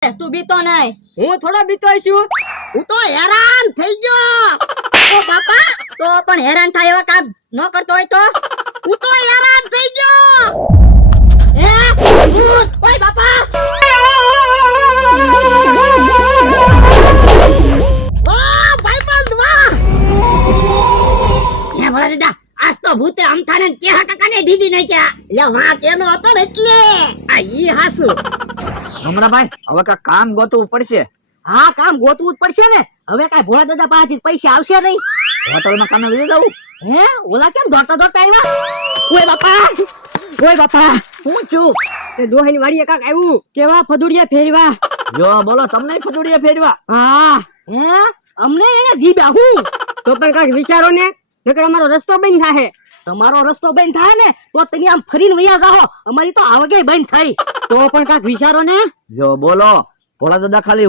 તું બીતો નહીં. હું થોડો બીતો છું. હું તો હેરાન થઈ ગયો. ઓ બાપા, તો પણ હેરાન થાય એવા કામ ન કરતો હોય તો. હું તો હેરાન થઈ ગયો. હે ભૂત! ઓય બાપા! વાહ ભાઈબંધ વાહ. હે ભોળા દાદા, આજ તો ભૂતે અમથાને ને કેહા કાકાને દીધી નાખ્યા. યા વાહ કેનો હતો ને એટલે. આ ઈ હાસુ. ભમરાભાઈ હવે કાંઈક કામ ગોતવું પડશે. હા, કામ ગોતવું જ પડશે ને. હવે કાઈ ભોળા દાદા પાસેથી પૈસા આવશે નહીં. હોટલમાં કામે લઈ જવું. હે ઓલા કેમ દોડતા દોડતા આવ્યા? ઓય બાપા! ઓય બાપા! હું છું. તે ડોહાની વાડીએ કાક આવ્યું. કેવા ફદુડિયા ફેરવા. જો બોલો, તમને ફટુડિયા ફેરવા. હા. હે અમને એને દીધા હું. તો પણ કાક વિચારો ને, નકર અમારો રસ્તો બંધ થાહે. તમારો રસ્તો બંધ થાય ને તો તમે આમ ફરીને વયા જાઓ. અમારી તો આવગે બંધ થઈ. તો પણ કાક વિચારો ને. જો બોલો, ભોળા દાદા ખાલી